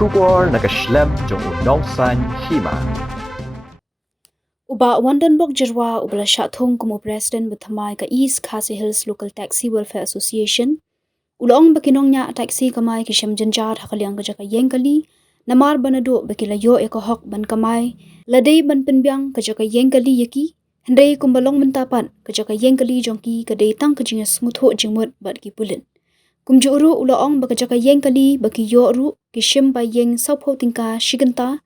Shubor nakaslem jong unongsan hima. Uba Wandenbok Jirwa ubla Shathong kumu President Buthamai ka East Khasi Hills Local Taxi Welfare Association. Ulong bakinongnya taxi kamai kisham janjar hakaliang kajaka yengkali. Namar banado bakila yo ekohok ban kamai. Ladai ban penbiang kajaka yengkali yaki. Hendai kumbalong mentapan kajaka yengkali jongki kadai tang kajinga smutho jingmut bat kipulin. Kumjuru ulong bakajaka yengkali baki yo ru kishim ba yeng saupho tingka shiganta.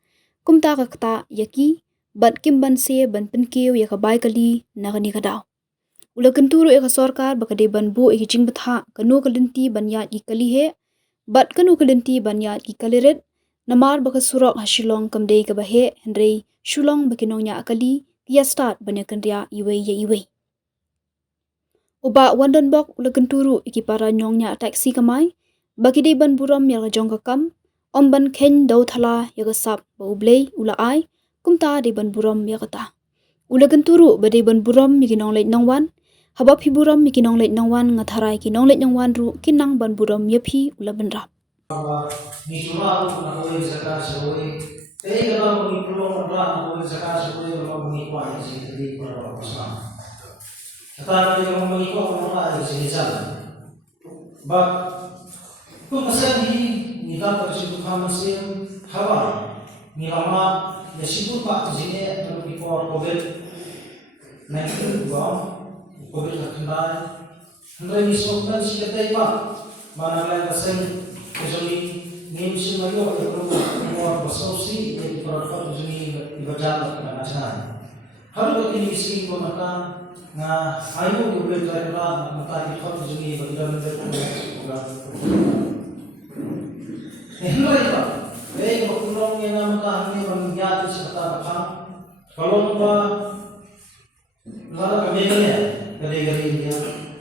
Kumta kakta yaki. Bat kimban se ban penkiu ya kabai kali nagani kadaw. Ula kenturu ya kasorkar bakade ban bu ya jing betha kanu kalenti ban yat ki kali he. Bat kanu kalenti ban yat ki kaliret. Namar baka surok hasilong kamdei kabahe hendrei shulong bakinongnya akali kia start banyakan ria iwe ya iwe. Uba Wandenbok ula kenturu iki para nyongnya taksi kamai. Bakide ban buram ya jong kakam. Om ban ken daw thala ya kasap bau blei ula ai. Kumta di ban buram ya kata. Ula kenturu bade ban buram mikinong leit nangwan. Habab hi buram mikinong leit nangwan ngatharai kinong leit nangwan ru kinang ban buram yapi ula benrap. Ni cuma aku nak boleh zakat sesuai. Tapi kalau kami perlu nak boleh zakat sesuai kalau kami kuat sih jadi perlu pasang. Tetapi kalau kami kuat orang sih jalan. But tu pasal ni kita tersebut masih hawa. Ni lama ya sibuk pak di sini dalam before COVID-19 COVID terkendali. Hendak disokkan siapa pak mana lain pasang kecuali ni mesti malu ya perlu keluar bersosial jadi produk jadi dibaca dan macam. Harus ini mesti memakan na ayu boleh terima mata ikut jadi bagaimana berbuat. Hendak pak. Kalau kurang yang nama kami menjadi serta apa? Kalau apa, lalu kami kali dia.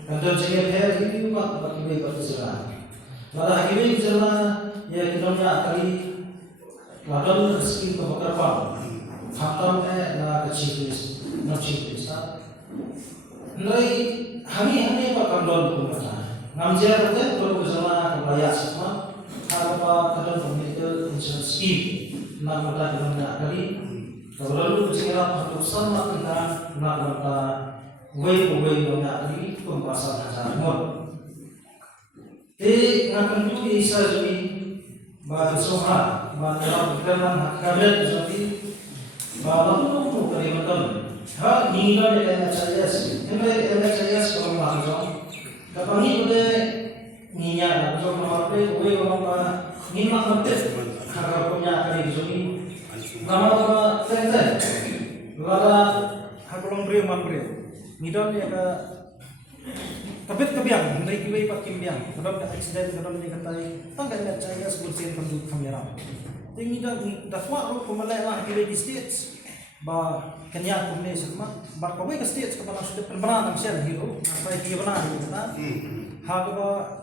Kantor saya per ini juga bagi berjalan. Lalu kami berjalan ya kita kali lalu skill keberapa? Hatam na kecipis, na cipis. Nai kami apa kantor kumpulan. Ngamjar betul kalau berjalan kebayar semua. Apa kadang pemilik insurance scheme nak mereka dengan kali kalau lalu bercakap untuk sama kita nak mereka way dengan kali pembahasan acara mod. Ngakan tu isa jadi bahasa soha bahasa berkenan kabinet jadi bahasa tu dari betul. Ha nilai yang saya sih, kalau masuk, tapi ni boleh niya so mamape uwe mama ni mamape harap punya kali zoni nama tenten lala hakulong brio mambre nidon ya ka tapet kabiang ndai kiwe pat kimbiang kadang ka accident kadang ni katai tangga na chaya sebutsin kamdu kamera tingi da daswa ro kumalai lah kiwe di states ba kanya kumne sama ba kawai ka states ka bana sudah penbana nam sel hero apa ki bana kita hagaba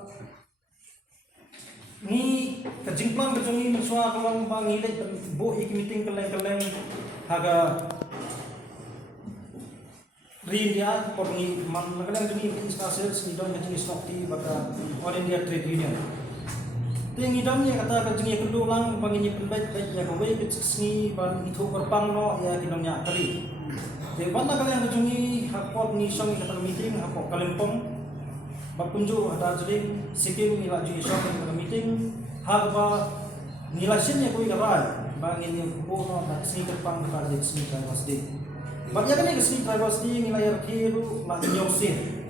ni kejimplang kejongi mesua kalau bangilek bo ik meeting keleng haga rindia korni man keleng jongi instasil sidon kejongi stokti baka all India Trade Union tingi damnya kata kejongi kedua lang banginyi penbaik ya kowe kitsni ban itu berpang no ya kinongnya kali de bana keleng kejongi hakot ni song kata meeting hakot kalempong bakunju ada jadi sikit nilai jadi shopping meeting harga nilai sini kau ikarai bangin yang kuno dan sini terpang kita jadi sini drivers day. Bagian ini sini drivers day nilai arkiru lagi nyosin.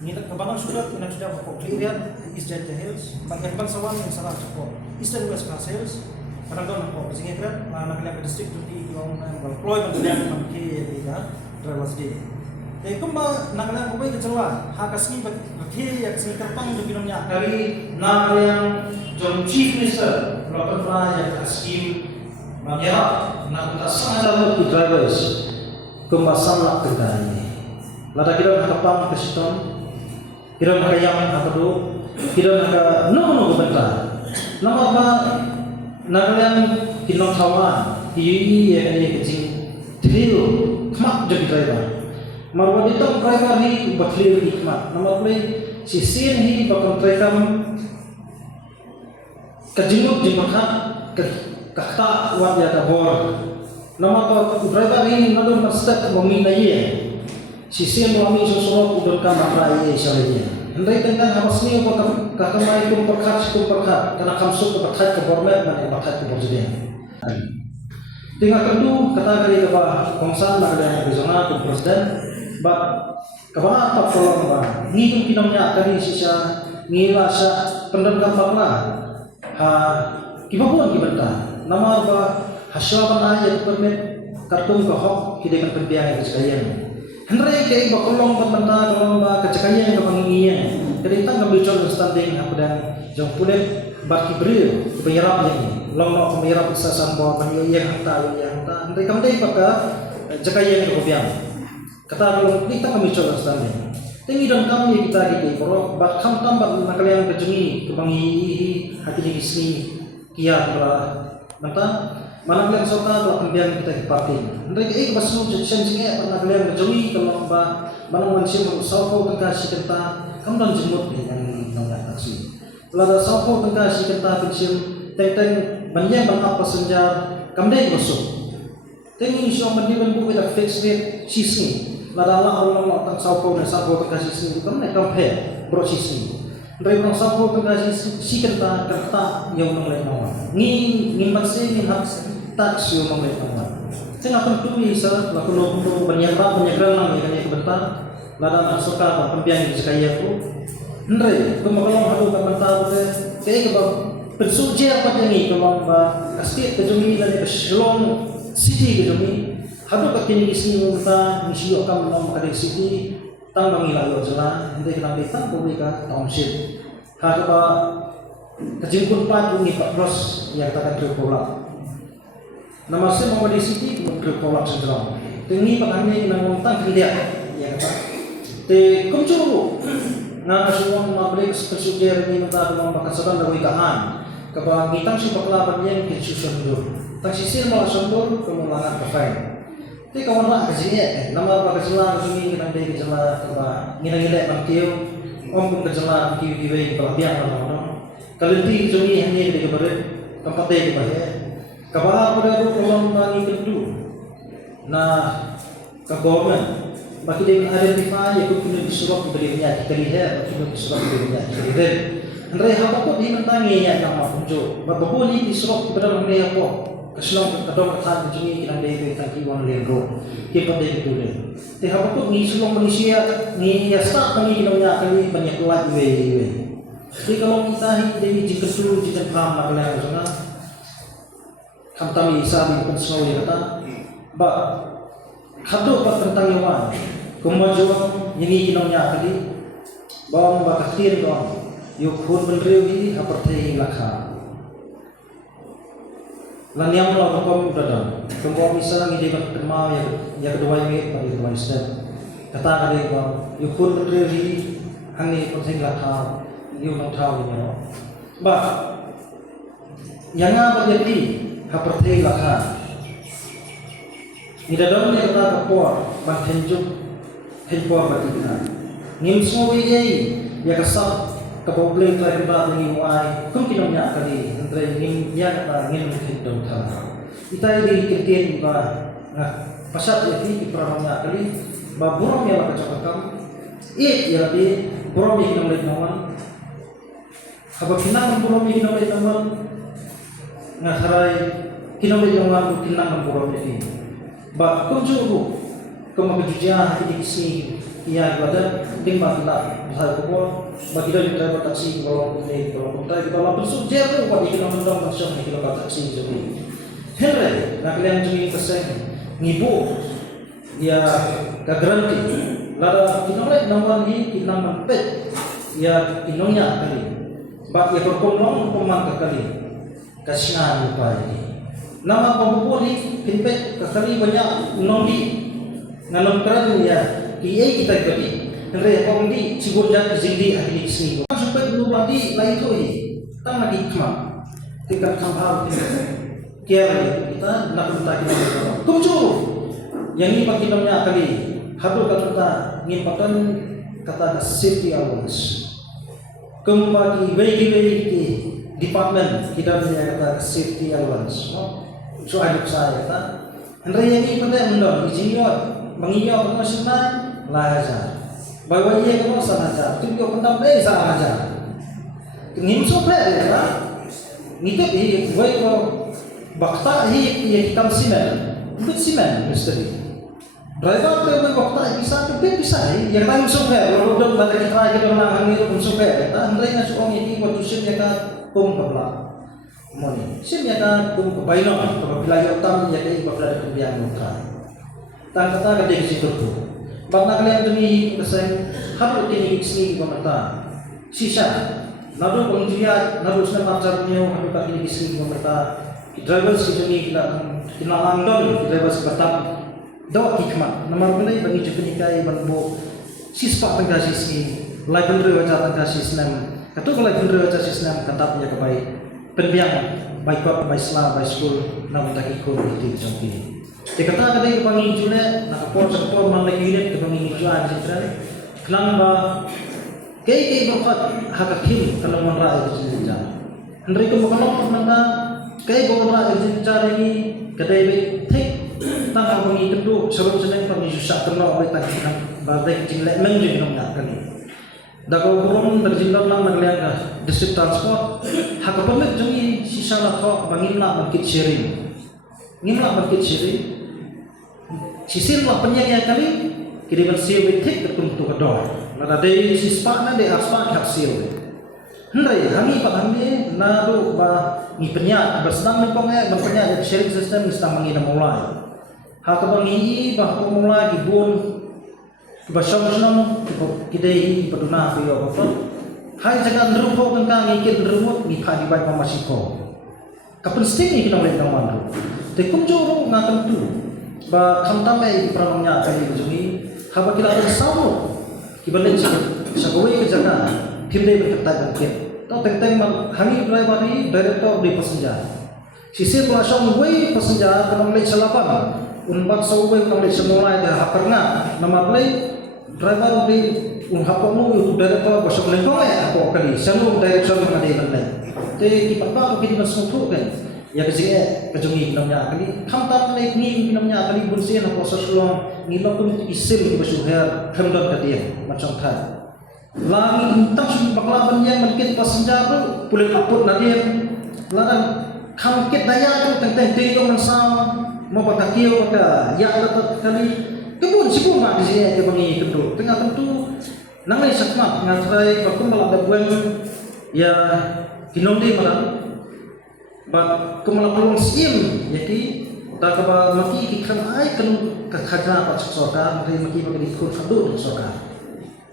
Nilai kebanyakan sudah pokok clear East Delta Hills. Bagian bangsawan yang salah cukup Eastern West Coast Hills. Kadang-kadang kok sini keren. Mana kalian ke distrik tuti yang employ menjadi mungkin ya drivers day. Kumba nakalan ko ba kecelwa hakasni bagi ya kesini terpang untuk minumnya dari nama yang John Chief Minister Robert Raya scheme bagian nak kita sangat ada drivers kumba sangat terkait. Lada kita terpang ke situ, kita nak yang apa tu, kita nak no bentar. Nama apa nakalan kinong tawa, ini yang kecil, drill, kemak jadi driver. Marwah itu driver ni baklir hikmat. Nama boleh si sin hi bakal driver kajingut jimakat kakta wat ya tabor nama ko driver ini ngadon step meminta ye sisi mami sosoro udon kan apa ye salahnya hendai tentang habis ni ko kakamai kum perkat karena kamsuk perkat ke bormet mana perkat ke borjeden tinggal kedua kata kali ke kongsan nak ada berzona ke presiden ba kawan apa tolong ba ni kum kinamnya kali sisa ngila sa pendengar pakla ha kibabun kibanta nama ba hasyawan ayat permit kartung ke hok kideman pendiang ke sekalian hendrai kei ba kolong pementa kolong ba kecekayan ke pangingian kedita ngambil standing apa dan jong pulet ba kibril penyerap ini long penyerap sasan ba panyo yang hanta hendrai kamdai baka cekayan ke biang kata kalau kita ngambil standing tinggi dan kami kita gitu kalau bat kam tambah nakalian kejungi kebangi hati di sini kia mata mana kalian sota atau pembiang kita dipakai mereka basu sensinya pernah kalian kejungi kalau mana manusia sapo terkasih kita kamu dan jemut yang nanya taksi lada sapo terkasih kita pensiun teng banyak apa senja kamu deh masuk tinggi siang mendiban buku kita fix rate sisi lada Allah tang sapo dan sapo terkasih sini bukan mereka compare bro sisi dari orang sapo terkasih si kita kerta yang nolai nawan ngin maksi ngin hak tak siu nolai nawan saya akan tulis laku untuk penyegram lang yang kebentar lada suka pembiang di sekaya tu ndre kemudian hadu kebentar tu kayak ke pensuji apa yang kalau kasih kejumi dari Shillong City kejumi hadu kakini isini umta misi okam nom kadek city tang bangilah lo jalan nanti kita betang publika township hadu kejimpun padu ni Pak Bros yang takkan terkolak nama saya mau di city terkolak sendiri tinggi Pak kami nang tang lihat ya kata te kumcuru na semua mabrik kesujer ni mata dengan bakasaban dari kahan kapa ngitang si paklaban yang kesusun dulu tang sisir malah sembur kemulangan kafai ti kawan nak kesini nama apa kesela kesini kita dari kesela apa ngina-ngina mangkiu om pun kesela kiwi-kiwi pelabian orang kalau ti kesini hanya di kebarat tempat dia kebarat kabar pada orang bani tentu nah kagoman bagi dia identify ya kudu disuruh berinya kita lihat kudu disuruh berinya kita lihat andai apa kok dia mentangi ya nama punjo babu ni disuruh kepada mereka apa keselang kedong ketan jungi kita dari tangki wan lego kita dari itu le teh apa kok ni sulung manusia ni ya start kami kita kali banyak kuat we jadi kalau kita dari jika dulu jika paham nak sana kam tami sabi pensau ya kata ba hadu pa tentang yawan kemajuan ini kinongnya kali bawang bakatir dong yuk pun berrewi apartheid lakha lan yang lo kom dadam kemudian misalnya ini bertema yang kedua ini pada kedua step kata kali bang yuk pun berrewi hani apartheid lakha yuk nong tahu ini ba yang apa jadi apartheid lakha Ida dong ni kata kapor bang henjuk henpor batika ngim semua ini ya kesal kepoblem terakhir bat ni muai kum kinamnya kali entre ngim ya kata ngim henjuk thara ita ini kirkian ba pasat yati iprahnya kali ba buram ya kacakam ya di buram ni kinam lek naman haba kinam buram ni kinam lek naman ngaharai kinam lek naman kinam buram ni ba kunjuru kemagjuja di sini ia berada di mana hal kubur bagi dari driver taksi kalau ini kalau kontak kita lapor subjer tu buat ikan mendong langsung kita dapat taksi jadi hele nak kalian jadi pesan ngibu ya garanti lada kinolek nawan ini kinam pet ya kinonya kali bak ya berkolong pemang kali kasihan lupa ini nama pembuat ni pinpet kali banyak nondi ngalom kerana ya kiai kita kali Andre kong di sigurjan zindi ahli sini sampai dulu lagi lain tu tang lagi kemam tingkat kampar kia kita nak minta kita kumcu yang ini bagi namanya kali habul kata ngimpatan kata safety awareness kembali bagi department kita punya kata safety allowance, no? So ada saya kata, Andre yang ini pada mendor, iziniot, mengiyo kamu senang, lah aja. Bawa ia kamu sana aja, tu kau pentam sana aja. Ngimso pe, ya? Ngitip ini, bawa kau bakta ini kita simen, ikut simen mesti. Driver tu bawa bakta bisa, ya kita ngimso pe, kalau udah balik kita orang angin ngimso pe, Andre nggak suka ini waktu sim ya kan pum kepala. Moni, sim ya kan pum kebaino, kalau wilayah utama ya kan ibadah dari kebiang muka. Tang kata ada di situ tu. Bapa kalian tu ni kesan harus tinggi sini pemerintah. Sisa, nado penjual, nado senang macamnya harus tinggi sini pemerintah. Driver situ ni kita langdon, driver sebatang. Dawat hikmat, nama benda bagi jepunikai banbo. Sispak tengah sini, lain benda wajah tengah sini. Kata kalau lain benda wajah sini kata punya kebaik. Penbiang baik baik Islam, baik school, namun tak ikut itu jompi. Jika tak ada yang panggil jual, nak por mang lagi unit ke panggil jual macam kenapa? Kei berkat hakakim kalau mengerai itu saja. Henry itu bukan orang mana, kei mengerai itu cara ini kedai baik, tangkap panggil kedua, seru senang panggil susah terlalu baik tangkap, bagai jilek menjadi nombor kali. Dago burung terjindal lang naglianga district transport hakapamit jangi sisa na ko bangimla market sharing ngimla market sharing sisin la penyang kali kiri bersih betik tertentu kedor nada de sispa na de aspa kapsil hendai hangi padhamne na do ba ni penya bersedang ni ponge berpenya sharing system sedang mangina mulai hakabangi ba mulai ibun Basam senang kita ini berduna video apa? Hai jangan rumpu tentang ikan rumut ni kah dibaik masiko. Kapan sting ni kita boleh tahu mana? Tekum jauh ngakan tu. Ba kamtamai perannya kali ini. Haba kita ada sawo. Kibalen sagoi kejaga. Timde berkata mungkin. Tahu tentang hangi driver ni director di passenger. Sisi pelasong way passenger kalau melihat selapan. Unbat sawo kalau melihat semula dah haperna. Nama play driver di hapamu itu director basok lengkong apa kali selalu director mengadai bandai te kipat ba kita masuk kan ya kesini kejungi namanya kali kamtar naik ni namanya kali bunsian apa sesuatu ngilok pun isim di basuher kemdon kadia macam tha lagi entah sum baklaban yang mungkin passenger boleh kaput nadia laran kamkit daya tu tentang dia mensam mau patakio pada ya kali kebun sibuk mak di sini ke bangi kenduk tengah tentu nangai sakmat ngatrai waktu melada buang ya kinomdi malam ba kemalak pelong sim yaki tak ba maki ikan ai kan kakhajna pak soka maki maki bagi ikut kadu soka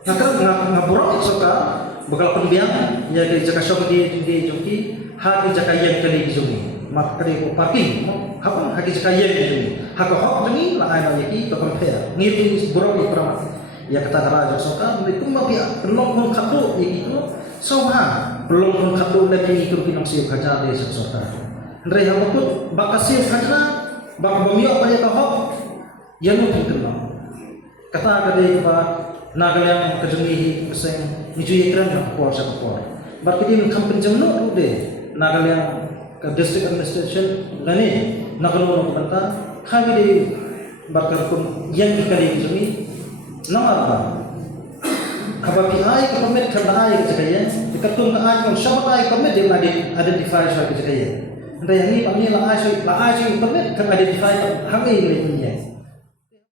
nakal ngaborok soka bakal penbiang ya ke jaka sok di joki ha ke jaka yang kali jumi mak kali parking apa haki jaka yang jumi hak hak ni lah ayam yaki to compare ngiri borok ikram ya kata raja soka itu maki belum pun kadu yaki tu soha belum pun kadu lagi ikut pinang siu kaja de soka ndre ha put bakasi kaja bak bomio apa ya hak yang mungkin kenal kata kade ba nagalang kejungi peseng niju ikram nak por sa por bakidi kampen jamno tu de nagalang ke district administration lani nagalo banta kami di bakar pun yang dikali jumi nama apa? Kapapi ay kapamit kanda ay kejadian dikatung na ay kung siapa ay kapamit dia identify siya kejadian. Nanti yang ini kami la ay kapamit kan identify kami ini punya.